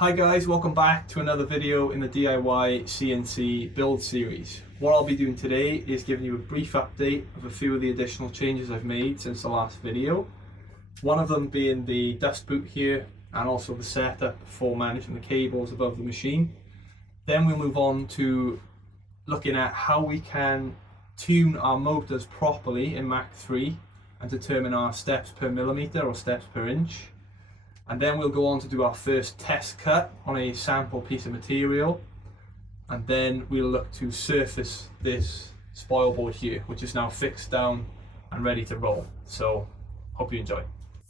Hi guys, welcome back to another video in the DIY CNC build series. What I'll be doing today is giving you a brief update of a few of the additional changes I've made since the last video. One of them being the dust boot here and also the setup for managing the cables above the machine. Then we'll move on to looking at how we can tune our motors properly in Mach 3 and determine our steps per millimeter or steps per inch. And then we'll go on to do our first test cut on a sample piece of material. And then we'll look to surface this Spoilboard here, which is now fixed down and ready to roll. So, hope you enjoy.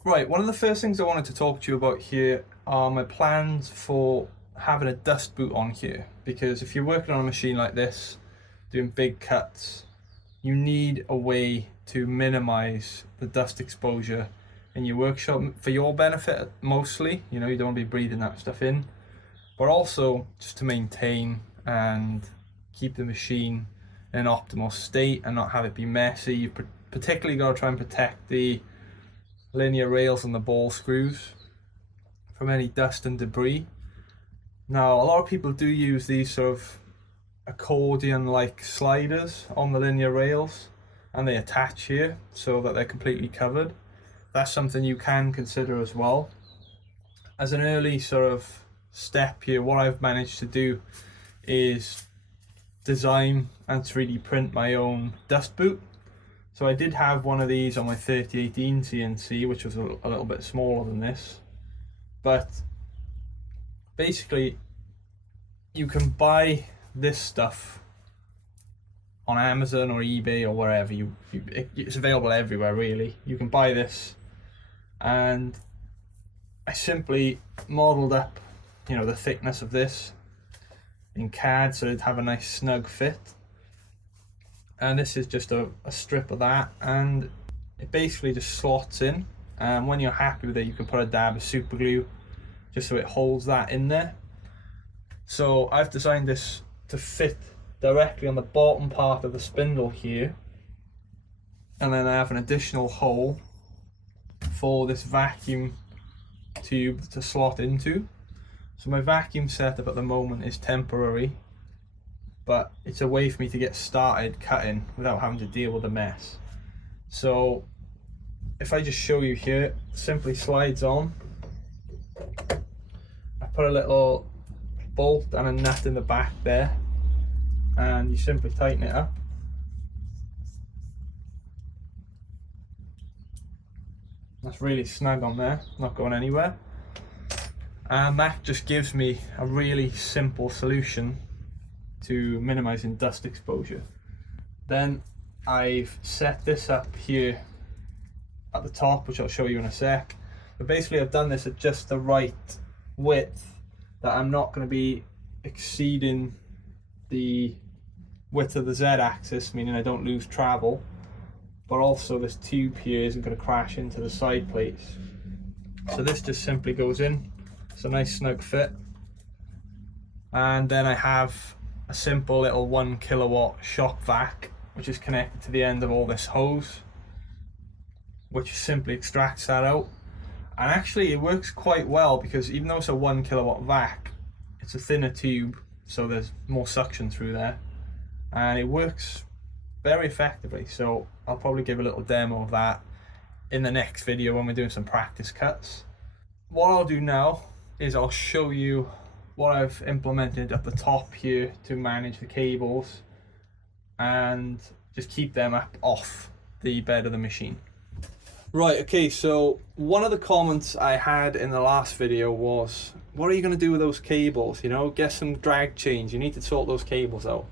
Right, one of the first things I wanted to talk to you about here are my plans for having a dust boot on here. Because if you're working on a machine like this, doing big cuts, you need a way to minimize the dust exposure in your workshop for your benefit mostly. You know, you don't want to be breathing that stuff in, but also just to maintain and keep the machine in an optimal state and not have it be messy. You've particularly got to try and protect the linear rails and the ball screws from any dust and debris. Now, a lot of people do use these sort of accordion-like sliders on the linear rails, and they attach here so that they're completely covered. That's something you can consider as well. As an early sort of step here, what I've managed to do is design and 3D print my own dust boot. So I did have one of these on my 3018 CNC, which was a little bit smaller than this. But basically, you can buy this stuff on Amazon or eBay or wherever. It's available everywhere really. You can buy this, and I simply modeled up, you know, the thickness of this in CAD so it'd have a nice snug fit. And this is just a strip of that, and it basically just slots in. And when you're happy with it, you can put a dab of super glue just so it holds that in there. So I've designed this to fit directly on the bottom part of the spindle here, and then I have an additional hole for this vacuum tube to slot into. So my vacuum setup at the moment is temporary, but it's a way for me to get started cutting without having to deal with a mess. So if I just show you here, it simply slides on. I put a little bolt and a nut in the back there, and you simply tighten it up. That's really snug on there, not going anywhere. And that just gives me a really simple solution to minimizing dust exposure. Then I've set this up here at the top, which I'll show you in a sec. But basically I've done this at just the right width, that I'm not going to be exceeding the width of the Z-axis, meaning I don't lose travel, but also this tube here isn't going to crash into the side plates. So this just simply goes in. It's a nice snug fit. And then I have a simple little 1 kilowatt shock vac, which is connected to the end of all this hose, which simply extracts that out. And actually it works quite well, because even though it's a 1 kilowatt vac, it's a thinner tube, so there's more suction through there, and it works very effectively. So I'll probably give a little demo of that in the next video when we're doing some practice cuts. What I'll do now is I'll show you what I've implemented at the top here to manage the cables and just keep them up off the bed of the machine. Right, okay, so one of the comments I had in the last video was, what are you going to do with those cables? You know, get some drag chains, you need to sort those cables out.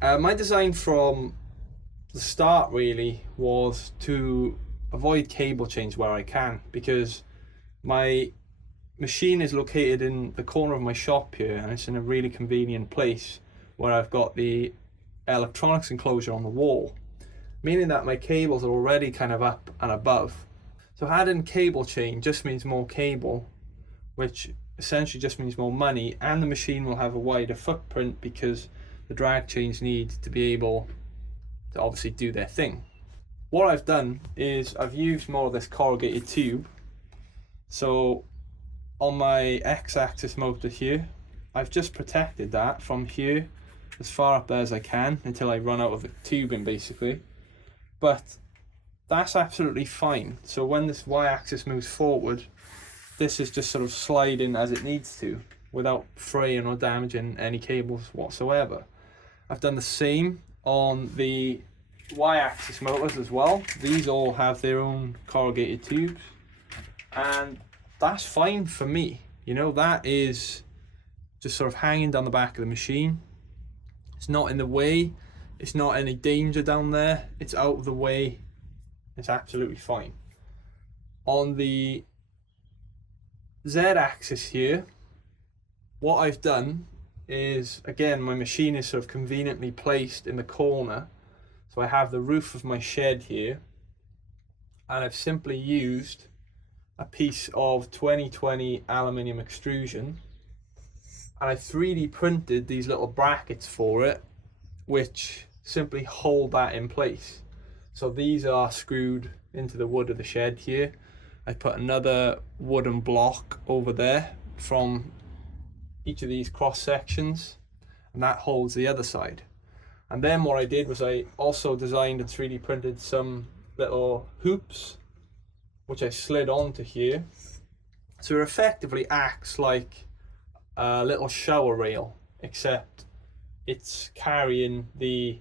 My design from the start really was to avoid cable chains where I can, because my machine is located in the corner of my shop here, and it's in a really convenient place where I've got the electronics enclosure on the wall, meaning that my cables are already kind of up and above. So adding cable chain just means more cable, which essentially just means more money, and the machine will have a wider footprint because the drag chains need to be able to obviously do their thing. What I've done is I've used more of this corrugated tube. So on my x-axis motor here, I've just protected that from here as far up there as I can until I run out of the tubing basically. But that's absolutely fine. So when this y-axis moves forward, this is just sort of sliding as it needs to without fraying or damaging any cables whatsoever. I've done the same on the y-axis motors as well. These all have their own corrugated tubes, and that's fine for me. You know, that is just sort of hanging down the back of the machine. It's not in the way, it's not any danger down there, it's out of the way, it's absolutely fine. On the z-axis here, what I've done is, again, my machine is sort of conveniently placed in the corner. So I have the roof of my shed here, and I've simply used a piece of 2020 aluminium extrusion, and I 3D printed these little brackets for it, which simply hold that in place. So these are screwed into the wood of the shed here. I put another wooden block over there from each of these cross sections, and that holds the other side. And then what I did was I also designed and 3D printed some little hoops, which I slid onto here. So it effectively acts like a little shower rail, except it's carrying the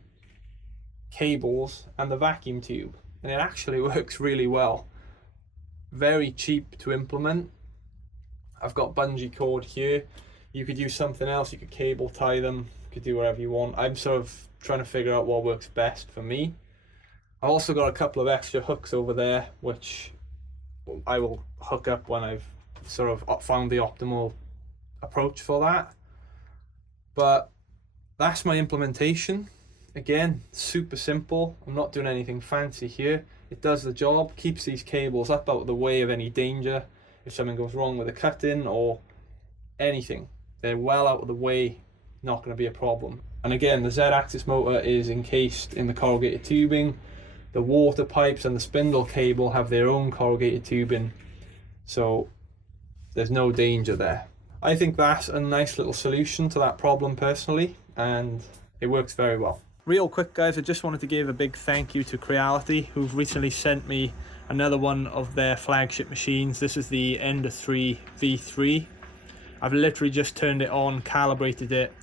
cables and the vacuum tube, and it actually works really well. Very cheap to implement. I've got bungee cord here. You could use something else, you could cable tie them, you could do whatever you want. I'm sort of trying to figure out what works best for me. I've also got a couple of extra hooks over there, which I will hook up when I've sort of found the optimal approach for that. But that's my implementation. Again, super simple. I'm not doing anything fancy here. It does the job, keeps these cables up out of the way of any danger. If something goes wrong with the cutting or anything, they're well out of the way, not going to be a problem. And again, the Z-axis motor is encased in the corrugated tubing. The water pipes and the spindle cable have their own corrugated tubing, so there's no danger there. I think that's a nice little solution to that problem personally, and it works very well. Real quick guys, I just wanted to give a big thank you to Creality, who've recently sent me another one of their flagship machines. This is the Ender 3 V3. I've literally just turned it on, calibrated it,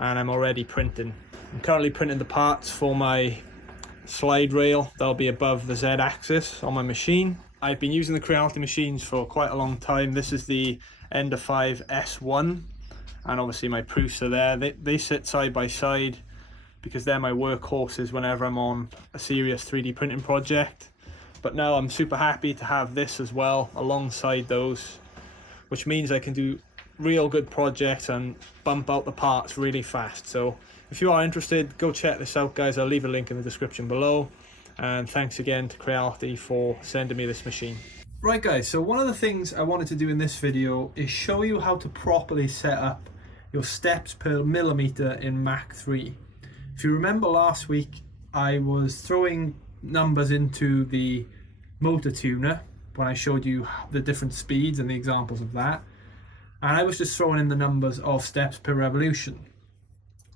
and I'm already printing. I'm currently printing the parts for my slide rail that'll be above the Z-axis on my machine. I've been using the Creality machines for quite a long time. This is the Ender 5 S1, and obviously my proofs are there. They sit side by side because they're my workhorses whenever I'm on a serious 3D printing project. But now I'm super happy to have this as well alongside those, which means I can do real good projects and bump out the parts really fast. So if you are interested, go check this out guys. I'll leave a link in the description below, and thanks again to Creality for sending me this machine. Right guys, so one of the things I wanted to do in this video is show you how to properly set up your steps per millimeter in Mach 3. If you remember last week, I was throwing numbers into the motor tuner when I showed you the different speeds and the examples of that, and I was just throwing in the numbers of steps per revolution.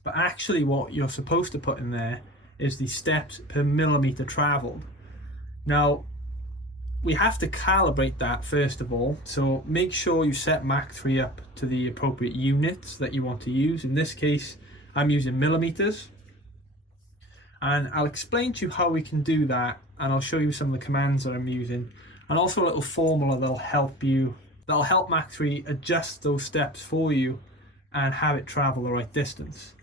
But actually what you're supposed to put in there is the steps per millimeter traveled. Now we have to calibrate that first of all, so make sure you set Mach 3 up to the appropriate units that you want to use. In this case I'm using millimeters, and I'll explain to you how we can do that, and I'll show you some of the commands that I'm using, and also a little formula that'll help Mach 3 adjust those steps for you and have it travel the right distance.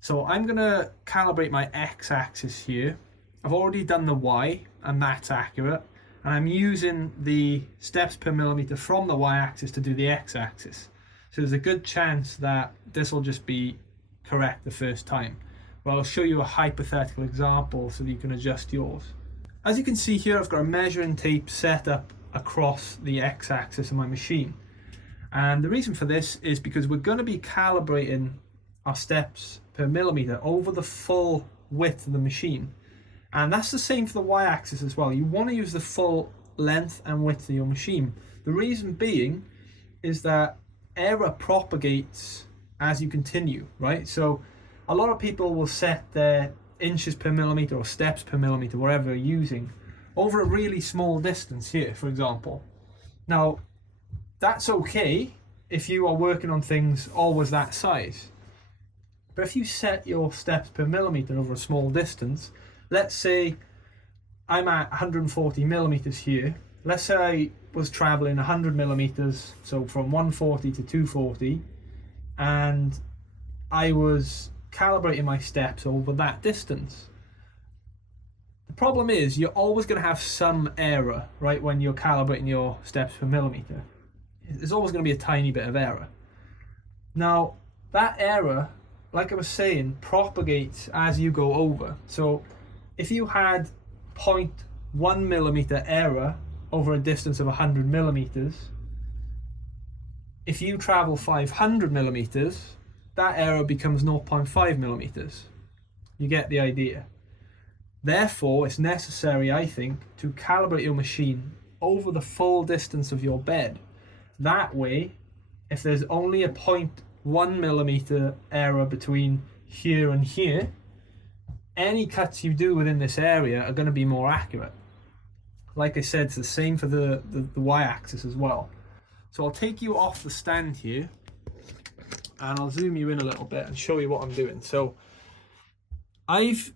So I'm going to calibrate my x-axis here. I've already done the y, and that's accurate, and I'm using the steps per millimeter from the y-axis to do the x-axis. So there's a good chance that this will just be correct the first time. But I'll show you a hypothetical example so that you can adjust yours. As you can see here, I've got a measuring tape set up across the x-axis of my machine, and the reason for this is because we're going to be calibrating our steps per millimeter over the full width of the machine, and that's the same for the y-axis as well. You want to use the full length and width of your machine. The reason being is that error propagates as you continue, right? So a lot of people will set their inches per millimeter or steps per millimeter, whatever they're using, over a really small distance here, for example. Now, that's okay if you are working on things always that size. But if you set your steps per millimeter over a small distance, let's say I'm at 140 millimeters here. Let's say I was traveling 100 millimeters, so from 140 to 240, and I was calibrating my steps over that distance. The problem is you're always going to have some error, right, when you're calibrating your steps per millimeter. There's always going to be a tiny bit of error. Now, that error, like I was saying, propagates as you go over. So if you had 0.1 millimeter error over a distance of 100 millimeters, if you travel 500 millimeters, that error becomes 0.5 millimeters. You get the idea. Therefore, it's necessary, I think, to calibrate your machine over the full distance of your bed. That way, if there's only a 0.1 millimeter error between here and here, any cuts you do within this area are going to be more accurate. Like I said, it's the same for the y-axis as well. So I'll take you off the stand here and I'll zoom you in a little bit and show you what I'm doing. So I've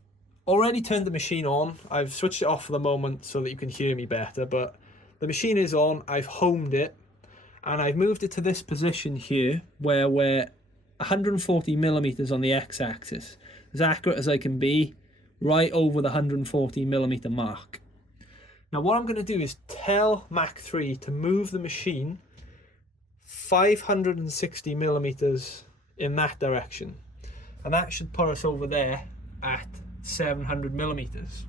already turned the machine on. I've switched it off for the moment so that you can hear me better, but the machine is on. I've homed it and I've moved it to this position here where we're 140 millimeters on the x-axis, as accurate as I can be, right over the 140 millimeter mark. Now what I'm going to do is tell Mach 3 to move the machine 560 millimeters in that direction, and that should put us over there at 700 millimeters.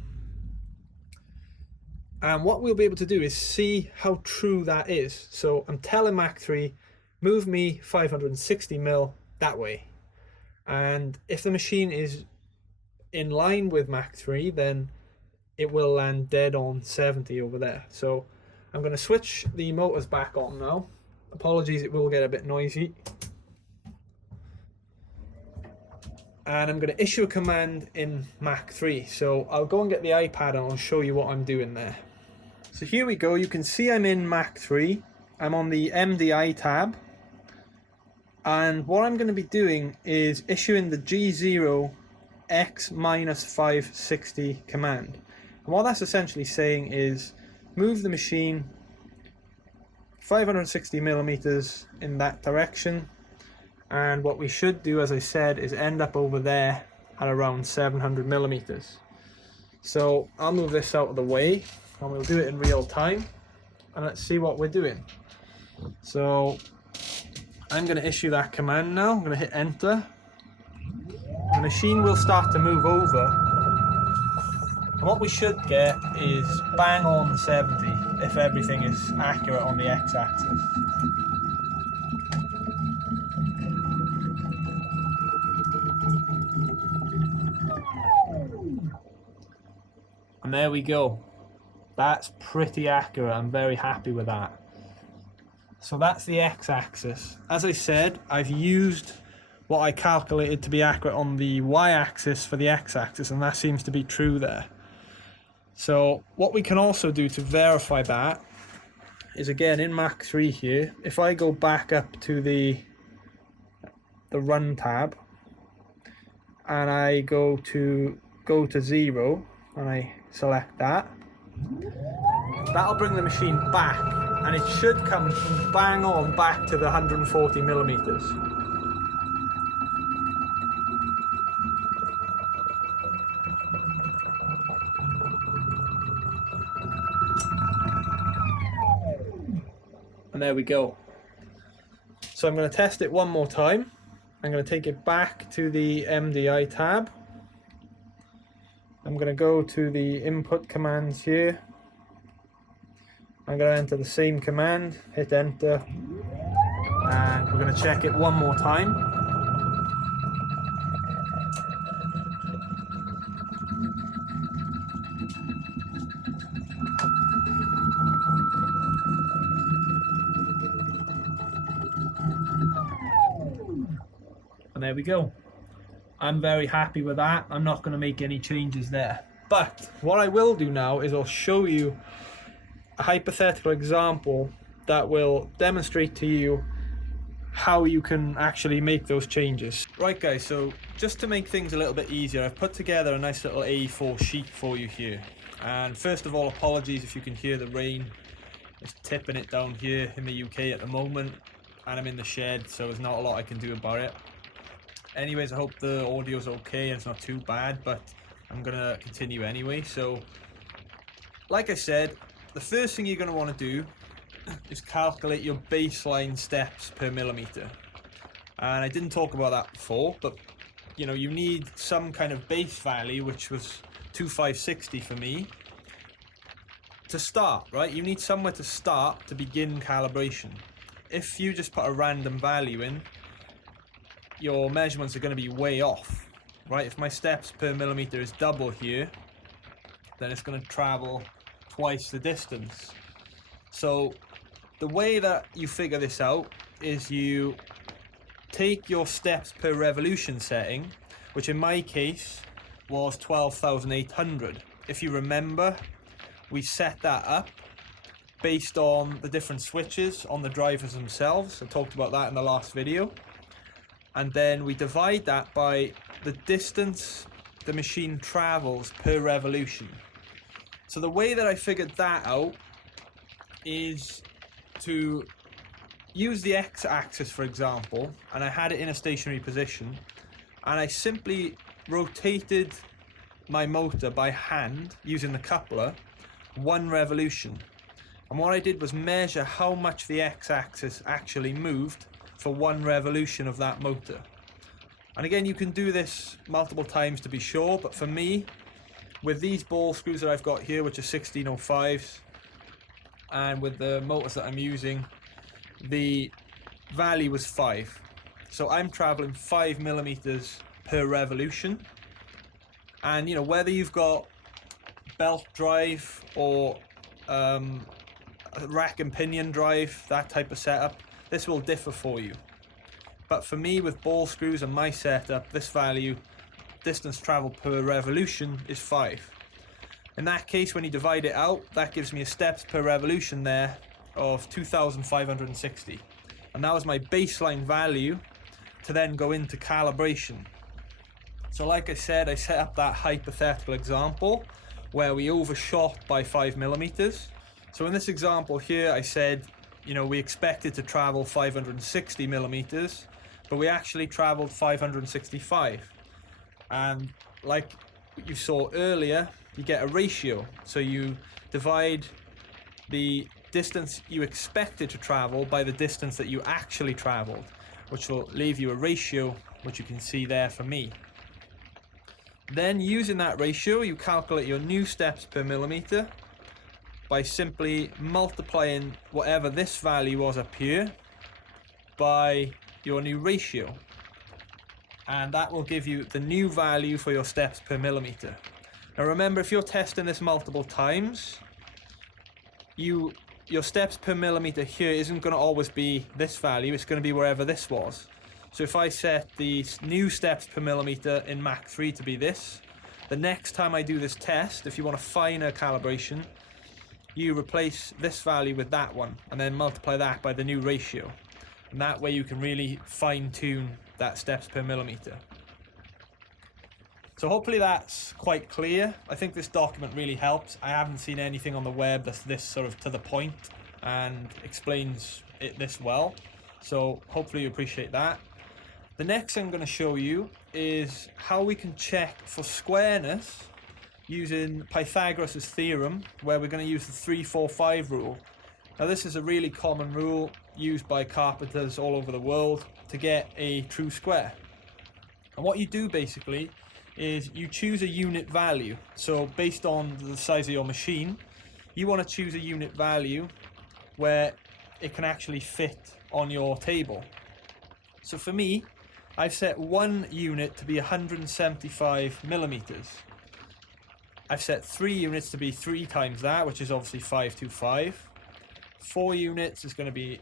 And what we'll be able to do is see how true that is. So I'm telling Mach 3, move me 560 mil that way, and if the machine is in line with Mach 3, then it will land dead on 70 over there. So I'm going to switch the motors back on now. Apologies, it will get a bit noisy. And I'm going to issue a command in Mach 3. So I'll go and get the iPad and I'll show you what I'm doing there. So here we go. You can see I'm in Mach 3. I'm on the MDI tab. And what I'm going to be doing is issuing the G0 X minus 560 command. And what that's essentially saying is move the machine 560 millimeters in that direction, and what we should do, as I said, is end up over there at around 700 millimeters. So I'll move this out of the way and we'll do it in real time, and let's see what we're doing. So I'm going to issue that command now. I'm going to hit enter. The machine will start to move over, and what we should get is bang on 70 if everything is accurate on the x-axis. And there we go. That's pretty accurate. I'm very happy with that. So that's the x-axis. As I said, I've used what I calculated to be accurate on the y-axis for the x-axis, and that seems to be true there. So what we can also do to verify that is, again, in Mach 3 here, if I go back up to the run tab and I go to 0 and I select that, that'll bring the machine back, and it should come bang on back to the 140 millimeters. And there we go. So I'm going to test it one more time. I'm going to take it back to the MDI tab. I'm going to go to the input commands here. I'm going to enter the same command, hit enter, and we're going to check it one more time. there we go. I'm very happy with that. I'm not going to make any changes there. But what I will do now is I'll show you a hypothetical example that will demonstrate to you how you can actually make those changes. Right guys, so just to make things a little bit easier, I've put together a nice little A4 sheet for you here. And first of all, apologies if you can hear the rain. It's tipping it down here in the UK at the moment, and I'm in the shed, so there's not a lot I can do about it. Anyways, I hope the audio's okay and it's not too bad, but I'm gonna continue anyway. So like I said, the first thing you're going to want to do is calculate your baseline steps per millimeter. And I didn't talk about that before, but you know, you need some kind of base value, which was 2560 for me, to start, right? You need somewhere to start to begin calibration. If you just put a random value in, your measurements are going to be way off, right? If my steps per millimeter is double here, then it's going to travel twice the distance. So the way that you figure this out is you take your steps per revolution setting, which in my case was 12,800. If you remember, we set that up based on the different switches on the drivers themselves. I talked about that in the last video. And then we divide that by the distance the machine travels per revolution. So the way that I figured that out is to use the x-axis, for example, and I had it in a stationary position, and I simply rotated my motor by hand using the coupler 1 revolution. And what I did was measure how much the x-axis actually moved for 1 revolution of that motor. And again, you can do this multiple times to be sure, but for me, with these ball screws that I've got here, which are 1605s, and with the motors that I'm using, the value was 5. So I'm traveling 5 millimeters per revolution. And you know, whether you've got belt drive or a rack and pinion drive, that type of setup, this will differ for you. But for me, with ball screws and my setup, this value, distance traveled per revolution, is 5. In that case, when you divide it out, that gives me a steps per revolution there of 2,560. And that was my baseline value to then go into calibration. So like I said, I set up that hypothetical example where we overshot by 5 millimeters. So in this example here, I said, you know, we expected to travel 560 millimeters, but we actually traveled 565. And like you saw earlier, you get a ratio. So you divide the distance you expected to travel by the distance that you actually traveled, which will leave you a ratio, which you can see there for me. Then using that ratio, you calculate your new steps per millimeter by simply multiplying whatever this value was up here by your new ratio. And that will give you the new value for your steps per millimeter. Now remember, if you're testing this multiple times, your steps per millimeter here isn't going to always be this value, it's going to be wherever this was. So if I set the new steps per millimeter in Mach 3 to be this, the next time I do this test, if you want a finer calibration, you replace this value with that one and then multiply that by the new ratio. And that way you can really fine tune that steps per millimeter. So hopefully that's quite clear. I think this document really helps. I haven't seen anything on the web that's this sort of to the point and explains it this well. So hopefully you appreciate that. The next thing I'm going to show you is how we can check for squareness using Pythagoras' theorem, where we're going to use the 3-4-5 rule. Now this is a really common rule used by carpenters all over the world to get a true square. And what you do basically is you choose a unit value. So based on the size of your machine, you want to choose a unit value where it can actually fit on your table. So for me, I've set one unit to be 175 millimeters. I've set 3 units to be 3 times that, which is obviously 525. 4 units is going to be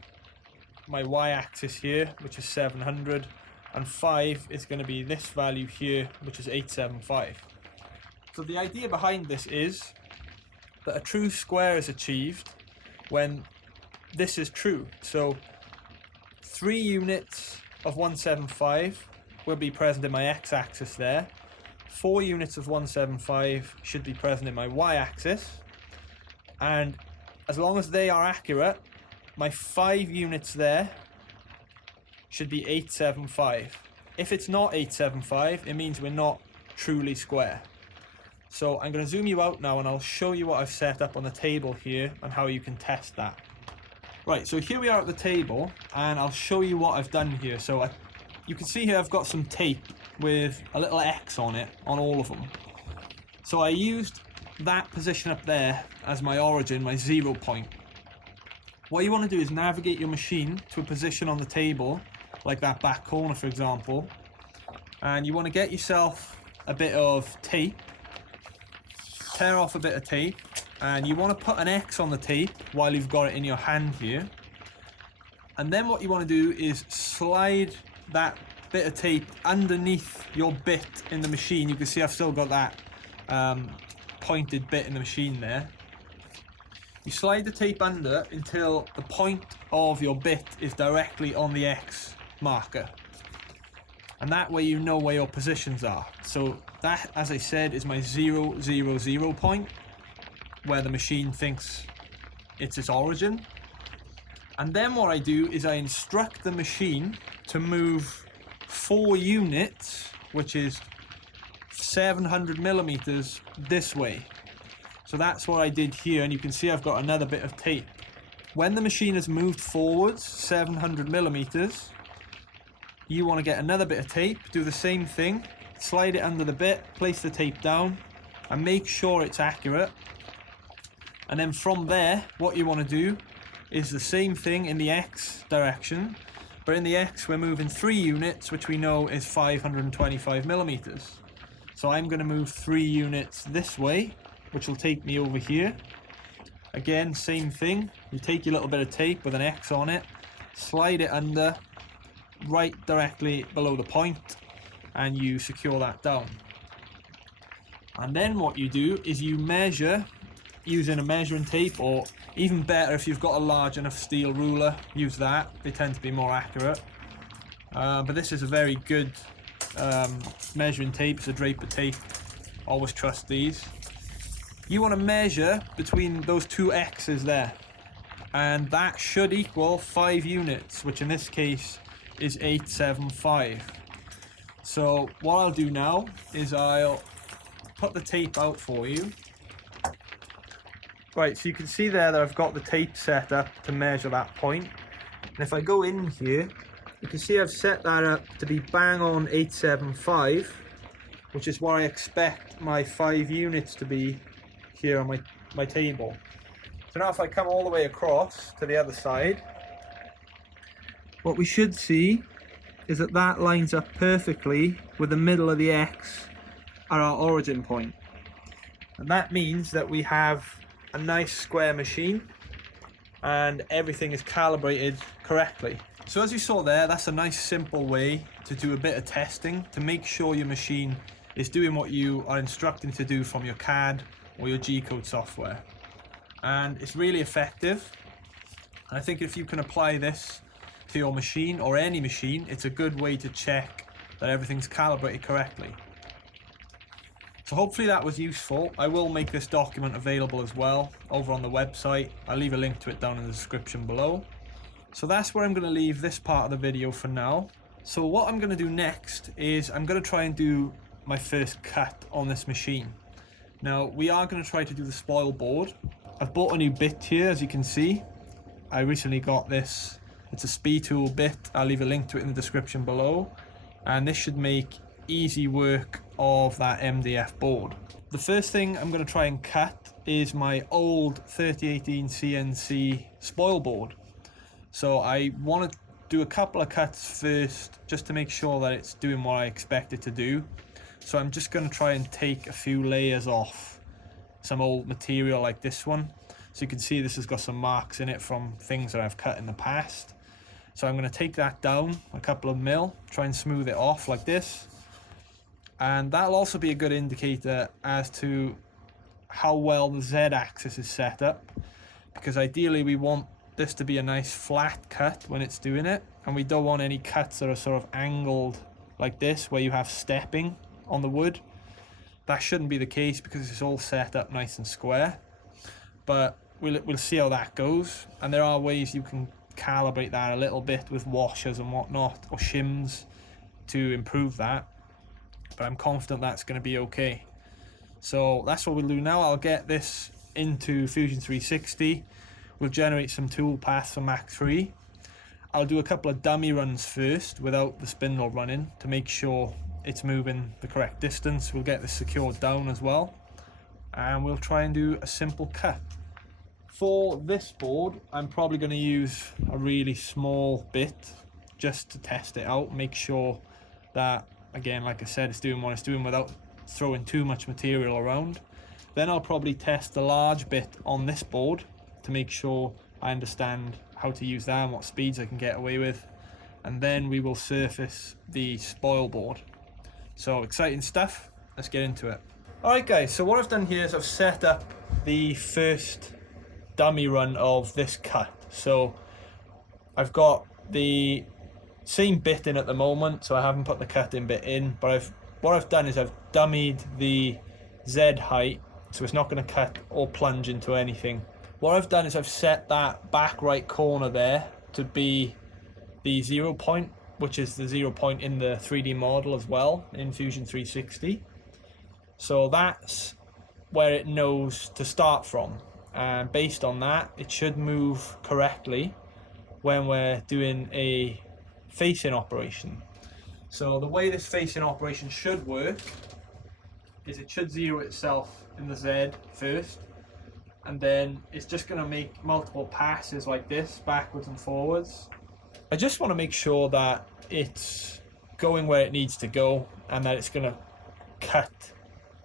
my y-axis here, which is 700, and 5 is going to be this value here, which is 875. So the idea behind this is that a true square is achieved when this is true. So 3 units of 175 will be present in my x-axis there. 4 units of 175 should be present in my y-axis. And as long as they are accurate, my 5 units there should be 875. If it's not 875, it means we're not truly square. So I'm going to zoom you out now and I'll show you what I've set up on the table here and how you can test that. Right, so here we are at the table and I'll show you what I've done here. So you can see here I've got some tape with a little X on it, on all of them. So I used that position up there as my origin, my 0 point. What you want to do is navigate your machine to a position on the table, like that back corner for example, and you want to get yourself a bit of tape, tear off a bit of tape, and you want to put an X on the tape while you've got it in your hand here. And then what you want to do is slide that bit of tape underneath your bit in the machine. You can see I've still got that pointed bit in the machine there. You slide the tape under until the point of your bit is directly on the X marker. And that way you know where your positions are. So that, as I said, is my 0, 0, 0 point, where the machine thinks it's its origin. And then what I do is I instruct the machine to move 4 units, which is 700 millimeters this way. So that's what I did here, and you can see I've got another bit of tape. When the machine has moved forwards 700 millimeters, you want to get another bit of tape, do the same thing, slide it under the bit, place the tape down, and make sure it's accurate. And then from there, what you want to do is the same thing in the X direction, but in the X we're moving 3 units, which we know is 525 millimeters. So I'm going to move 3 units this way, which will take me over here. Again, same thing, you take your little bit of tape with an X on it, slide it under, right directly below the point, and you secure that down. And then what you do is you measure using a measuring tape, or even better if you've got a large enough steel ruler, use that, they tend to be more accurate. But this is a very good measuring tape, it's a Draper tape, always trust these. You want to measure between those 2 X's there, and that should equal 5 units, which in this case is 875. So what I'll do now is I'll put the tape out for you. Right, so you can see there that I've got the tape set up to measure that point. And if I go in here, you can see I've set that up to be bang on 875, which is what I expect my 5 units to be here on my table. So now if I come all the way across to the other side, what we should see is that that lines up perfectly with the middle of the X at our origin point. And that means that we have a nice square machine and everything is calibrated correctly. So as you saw there, that's a nice simple way to do a bit of testing to make sure your machine is doing what you are instructing to do from your CAD or your G-code software. And it's really effective. And I think if you can apply this to your machine or any machine, it's a good way to check that everything's calibrated correctly. So hopefully that was useful. I will make this document available as well over on the website. I'll leave a link to it down in the description below. So that's where I'm going to leave this part of the video for now. So what I'm going to do next is I'm going to try and do my first cut on this machine. Now we are going to try to do the spoil board. I've bought a new bit here, as you can see. I recently got this. It's a speed tool bit. I'll leave a link to it in the description below. And this should make easy work of that MDF board. The first thing I'm going to try and cut is my old 3018 CNC spoil board. So I want to do a couple of cuts first just to make sure that it's doing what I expect it to do. So I'm just going to try and take a few layers off some old material like this one. So you can see this has got some marks in it from things that I've cut in the past. So I'm going to take that down a couple of mil, try and smooth it off like this. And that'll also be a good indicator as to how well the Z-axis is set up, because ideally we want this to be a nice flat cut when it's doing it, and we don't want any cuts that are sort of angled like this where you have stepping on the wood. That shouldn't be the case because it's all set up nice and square, but we'll see how that goes. And there are ways you can calibrate that a little bit with washers and whatnot, or shims, to improve that, but I'm confident that's going to be okay. So that's what we'll do now. I'll get this into Fusion 360. We'll generate some tool paths for Mach 3. I'll do a couple of dummy runs first without the spindle running to make sure it's moving the correct distance. We'll get this secured down as well, and we'll try and do a simple cut. For this board, I'm probably going to use a really small bit just to test it out, make sure that, again, like I said, it's doing what it's doing without throwing too much material around. Then I'll probably test the large bit on this board to make sure I understand how to use that and what speeds I can get away with, and then we will surface the Spoilboard. So exciting stuff, let's get into it. Alright guys, so what I've done here is I've set up the first dummy run of this cut. So I've got the same bit in at the moment, so I haven't put the cutting bit in, but what I've done is I've dummied the Z height, so it's not going to cut or plunge into anything. What I've done is I've set that back right corner there to be the 0 point, which is the 0 point in the 3D model as well in Fusion 360. So that's where it knows to start from, and based on that it should move correctly when we're doing a facing operation. So the way this facing operation should work is it should zero itself in the Z first, and then it's just going to make multiple passes like this, backwards and forwards. I just want to make sure that it's going where it needs to go and that it's going to cut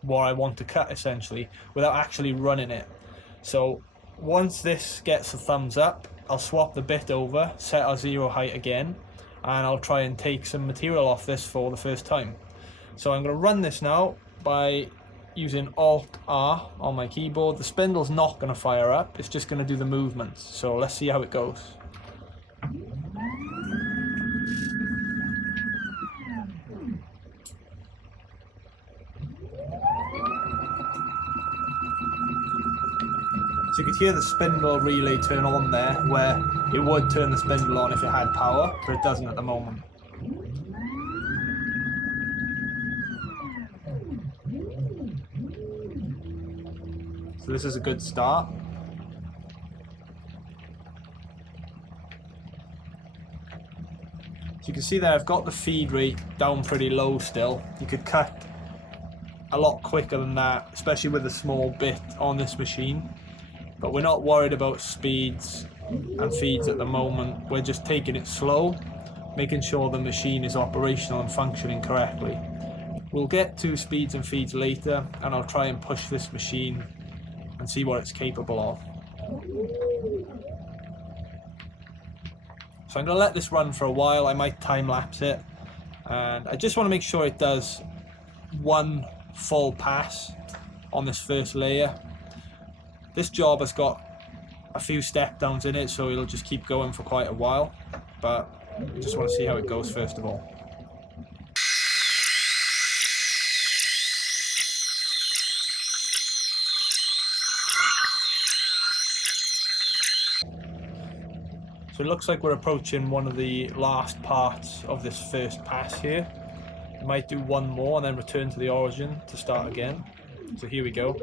what I want to cut essentially without actually running it. So once this gets a thumbs up, I'll swap the bit over, set our 0 height again, and I'll try and take some material off this for the first time. So I'm going to run this now by using Alt-R on my keyboard. The spindle's not going to fire up, it's just going to do the movements. So let's see how it goes. So you could hear the spindle relay turn on there, where it would turn the spindle on if it had power, but it doesn't at the moment. So this is a good start. So you can see there I've got the feed rate down pretty low still. You could cut a lot quicker than that, especially with a small bit on this machine. But we're not worried about speeds and feeds at the moment. We're just taking it slow, making sure the machine is operational and functioning correctly. We'll get to speeds and feeds later, and I'll try and push this machine and see what it's capable of. So I'm going to let this run for a while. I might time lapse it, and I just want to make sure it does one full pass on this first layer. This job has got a few step downs in it, so it'll just keep going for quite a while, but I just want to see how it goes first of all. So it looks like we're approaching one of the last parts of this first pass here. We might do one more and then return to the origin to start again. So here we go.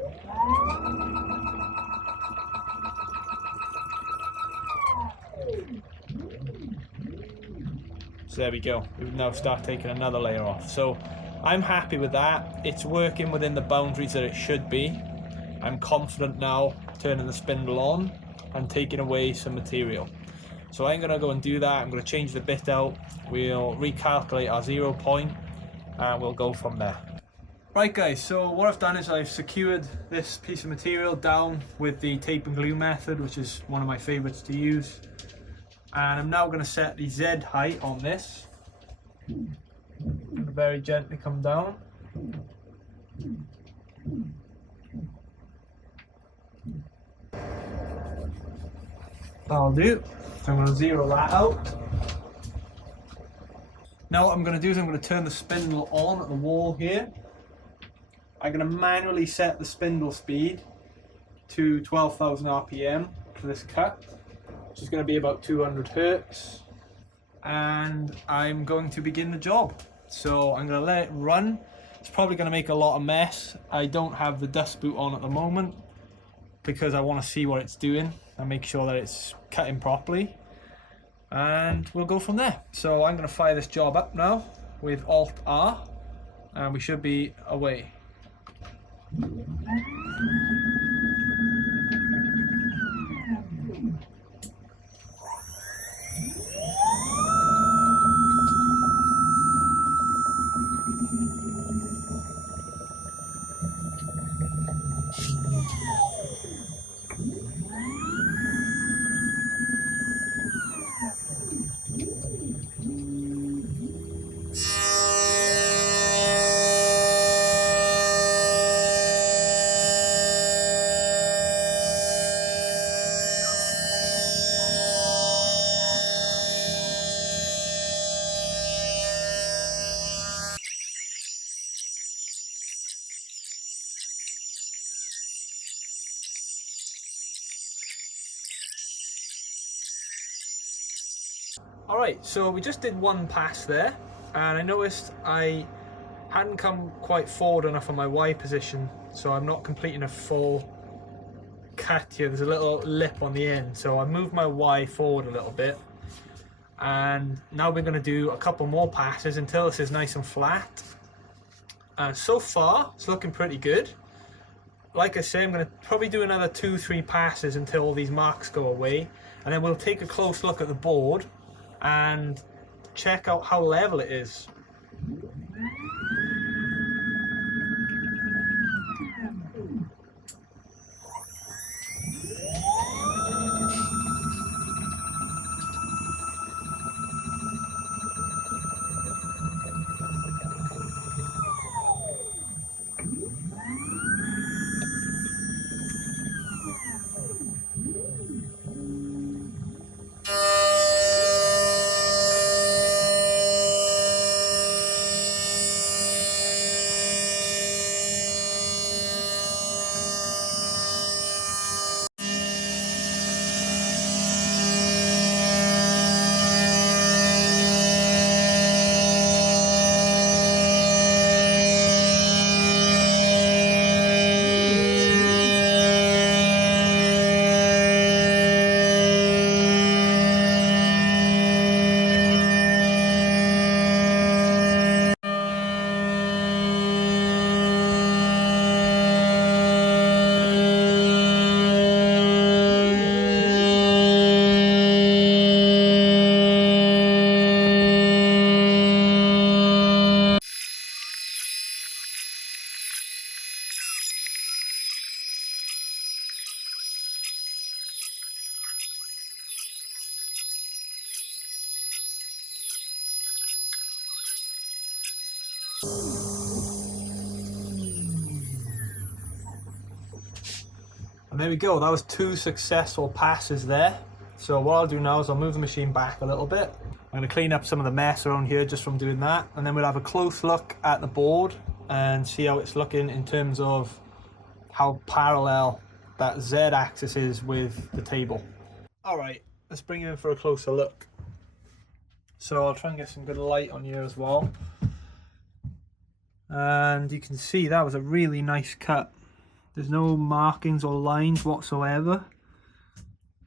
So there we go. We now start taking another layer off. So I'm happy with that. It's working within the boundaries that it should be. I'm confident now turning the spindle on and taking away some material. So I'm going to go and do that. I'm going to change the bit out. We'll recalculate our 0 point and we'll go from there. Right guys, so what I've done is I've secured this piece of material down with the tape and glue method, which is one of my favorites to use. And I'm now going to set the Z height on this. I'm going to very gently come down. That'll do. So I'm going to zero that out. Now what I'm going to do is I'm going to turn the spindle on at the wall here. I'm going to manually set the spindle speed to 12,000 RPM for this cut, which is going to be about 200 Hertz. And I'm going to begin the job. So I'm going to let it run. It's probably going to make a lot of mess. I don't have the dust boot on at the moment because I want to see what it's doing and make sure that it's cutting properly. And we'll go from there. So I'm going to fire this job up now with Alt R and we should be away. Alright, so we just did one pass there, and I noticed I hadn't come quite forward enough on my Y position, so I'm not completing a full cut here. There's a little lip on the end, so I moved my Y forward a little bit, and now we're going to do a couple more passes until this is nice and flat. And so far, it's looking pretty good. Like I say, I'm going to probably do another 2-3 passes until all these marks go away, and then we'll take a close look at the board and check out how level it is. And there we go, that was 2 successful passes there. So what I'll do now is I'll move the machine back a little bit. I'm going to clean up some of the mess around here just from doing that, and then we'll have a close look at the board and see how it's looking in terms of how parallel that Z axis is with the table. Alright, let's bring you in for a closer look. So I'll try and get some good light on here as well. And you can see that was a really nice cut. There's no markings or lines whatsoever,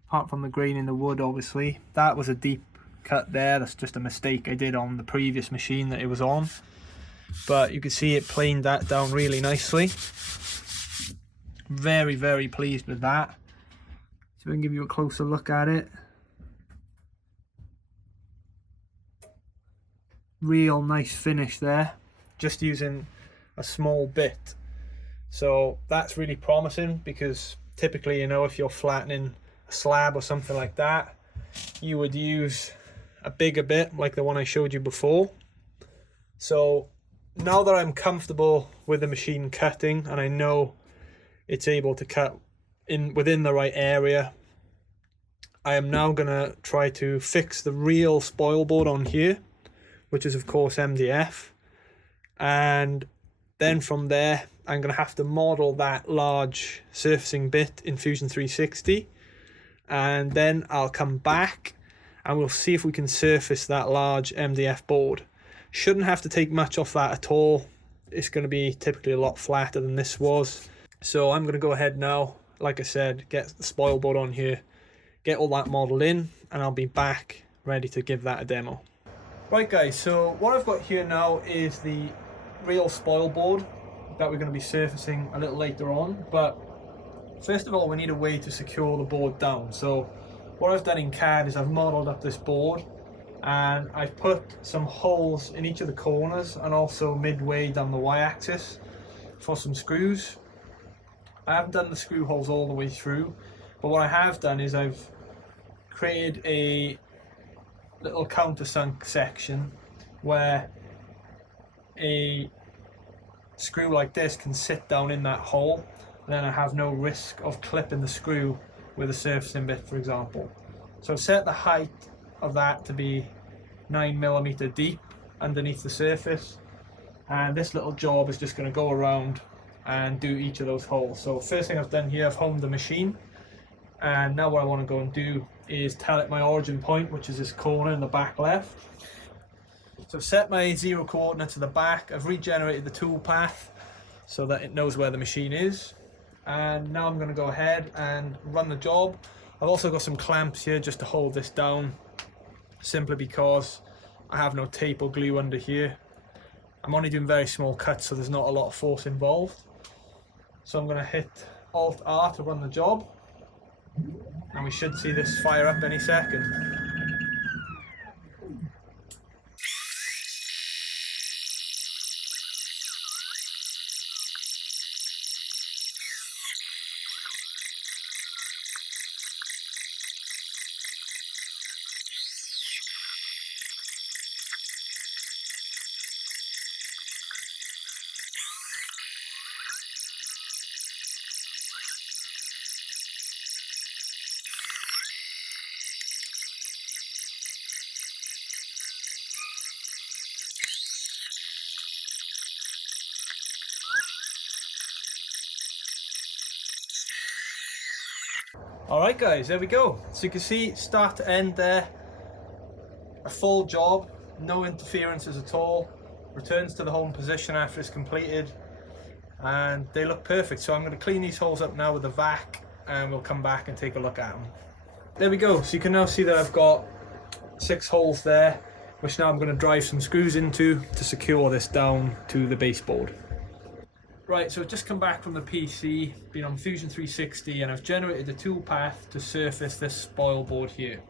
apart from the grain in the wood obviously. That was a deep cut there, that's just a mistake I did on the previous machine that it was on. But you can see it planed that down really nicely. Very, very pleased with that. So I can give you a closer look at it. Real nice finish there, just using a small bit. So that's really promising, because typically, you know, if you're flattening a slab or something like that, you would use a bigger bit like the one I showed you before. So now that I'm comfortable with the machine cutting and I know it's able to cut within the right area, I am now going to try to fix the real spoil board on here, which is of course MDF, and then from there I'm going to have to model that large surfacing bit in Fusion 360, and then I'll come back and we'll see if we can surface that large MDF board. Shouldn't have to take much off that at all. It's going to be typically a lot flatter than this was. So I'm going to go ahead now, like I said, get the spoil board on here, get all that modelled in, and I'll be back ready to give that a demo. Right guys, so what I've got here now is the real spoil board that we're going to be surfacing a little later on. But first of all, we need a way to secure the board down. So what I've done in CAD is I've modelled up this board, and I've put some holes in each of the corners and also midway down the y-axis for some screws. I haven't done the screw holes all the way through, but what I have done is I've created a little countersunk section where a screw like this can sit down in that hole, and then I have no risk of clipping the screw with a surfacing bit, for example. So I've set the height of that to be 9mm deep underneath the surface, and this little job is just going to go around and do each of those holes. So first thing I've done here, I've homed the machine, and now what I want to go and do is tell it my origin point, which is this corner in the back left. So I've set my 0 coordinate to the back, I've regenerated the tool path so that it knows where the machine is, and now I'm going to go ahead and run the job. I've also got some clamps here just to hold this down, simply because I have no tape or glue under here. I'm only doing very small cuts, so there's not a lot of force involved. So I'm going to hit Alt R to run the job, and we should see this fire up any second. Alright guys, there we go. So you can see start to end there, a full job, no interferences at all, returns to the home position after it's completed, and they look perfect. So I'm going to clean these holes up now with a vac, and we'll come back and take a look at them. There we go. So you can now see that I've got 6 holes there, which now I'm going to drive some screws into to secure this down to the baseboard. Right, so I've just come back from the PC, been on Fusion 360, and I've generated the tool path to surface this spoil board here.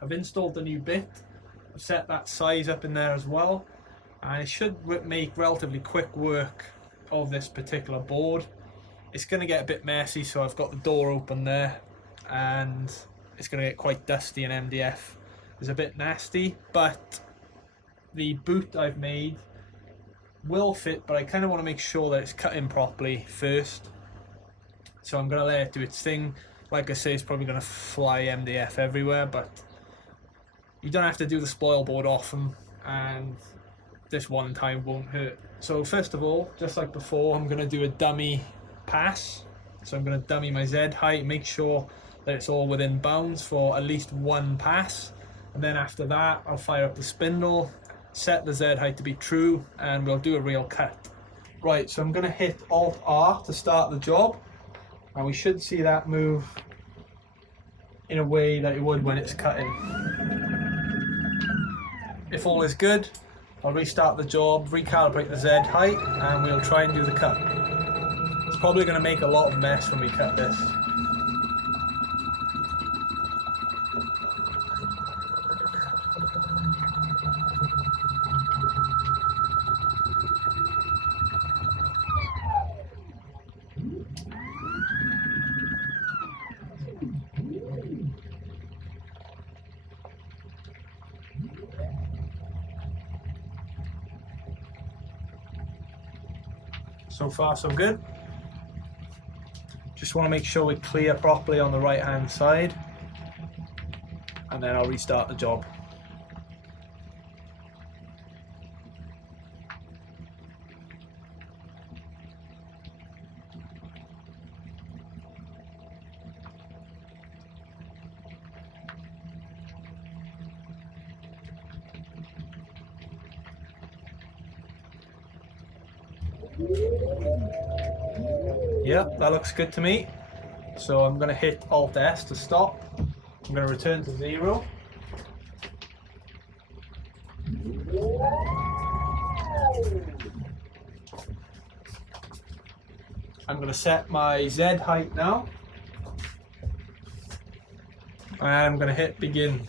I've installed the new bit, I've set that size up in there as well, and it should make relatively quick work of this particular board. It's going to get a bit messy, so I've got the door open there, and it's going to get quite dusty, and MDF is a bit nasty, but the boot I've made will fit, but I kind of want to make sure that it's cut in properly first. So I'm going to let it do its thing. Like I say, it's probably going to fly MDF everywhere, but you don't have to do the spoil board often, and this one time won't hurt. So first of all, just like before, I'm going to do a dummy pass. So I'm going to dummy my Z height, make sure that it's all within bounds for at least one pass, and then after that I'll fire up the spindle, set the Z height to be true, and we'll do a real cut. Right, so I'm going to hit Alt R to start the job, and we should see that move in a way that it would when it's cutting. If all is good, I'll restart the job, recalibrate the Z height, and we'll try and do the cut. It's probably going to make a lot of mess when we cut this. So far so good. Just want to make sure we clear properly on the right hand side, and then I'll restart the job. Yeah, that looks good to me. So I'm going to hit Alt S to stop. I'm going to return to 0. I'm going to set my Z height now. And I'm going to hit begin.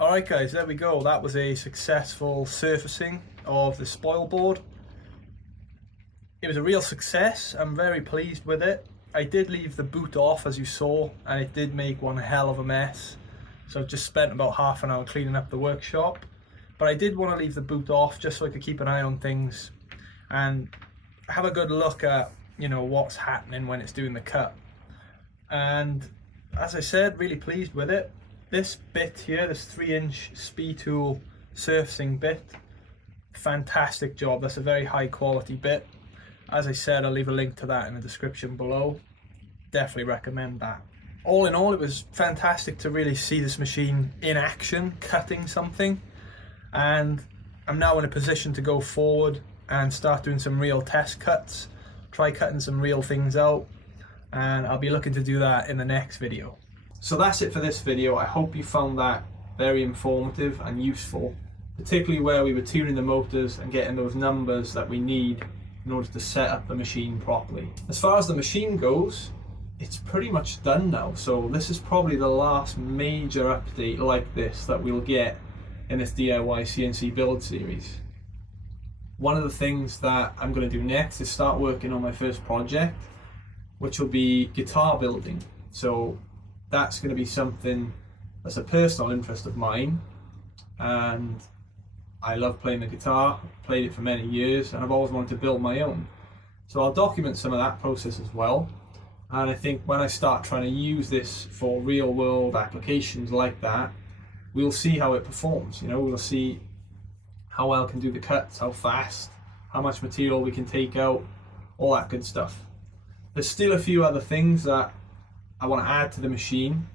Alright guys, there we go. That was a successful surfacing of the Spoilboard. It was a real success. I'm very pleased with it. I did leave the boot off, as you saw, and it did make one hell of a mess. So I've just spent about half an hour cleaning up the workshop. But I did want to leave the boot off just so I could keep an eye on things and have a good look at, you know, what's happening when it's doing the cut. And as I said, really pleased with it. This bit here, this 3-inch Speed Tool surfacing bit, fantastic job. That's a very high quality bit. As I said, I'll leave a link to that in the description below. Definitely recommend that. All in all, it was fantastic to really see this machine in action, cutting something. And I'm now in a position to go forward and start doing some real test cuts, try cutting some real things out, and I'll be looking to do that in the next video. So that's it for this video. I hope you found that very informative and useful, particularly where we were tuning the motors and getting those numbers that we need in order to set up the machine properly. As far as the machine goes, it's pretty much done now. So this is probably the last major update like this that we'll get in this DIY CNC build series. One of the things that I'm going to do next is start working on my first project, which will be guitar building. So that's going to be something that's a personal interest of mine, and I love playing the guitar, played it for many years, and I've always wanted to build my own. So I'll document some of that process as well, and I think when I start trying to use this for real world applications like that, we'll see how it performs. You know, we'll see how well it can do the cuts, how fast, how much material we can take out, all that good stuff. There's still a few other things that I want to add to the machine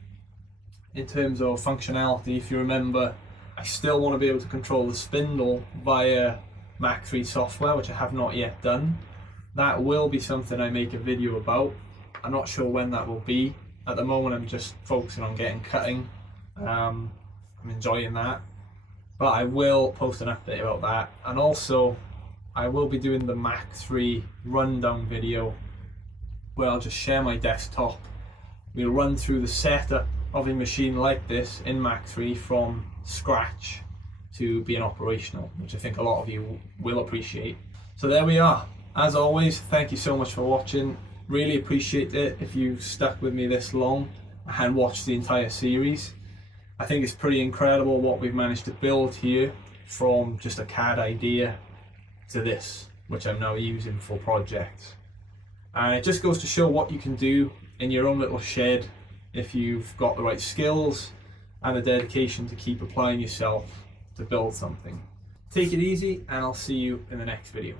in terms of functionality. If you remember, I still want to be able to control the spindle via Mach 3 software, which I have not yet done. That will be something I make a video about. I'm not sure when that will be. At the moment I'm just focusing on getting cutting. I'm enjoying that. But I will post an update about that. And also I will be doing the Mach 3 rundown video where I'll just share my desktop. We'll run through the setup of a machine like this in Mach 3 from scratch to being operational, which I think a lot of you will appreciate. So there we are. As always, thank you so much for watching. Really appreciate it if you've stuck with me this long and watched the entire series. I think it's pretty incredible what we've managed to build here from just a CAD idea to this, which I'm now using for projects. And it just goes to show what you can do in your own little shed if you've got the right skills and the dedication to keep applying yourself to build something. Take it easy, and I'll see you in the next video.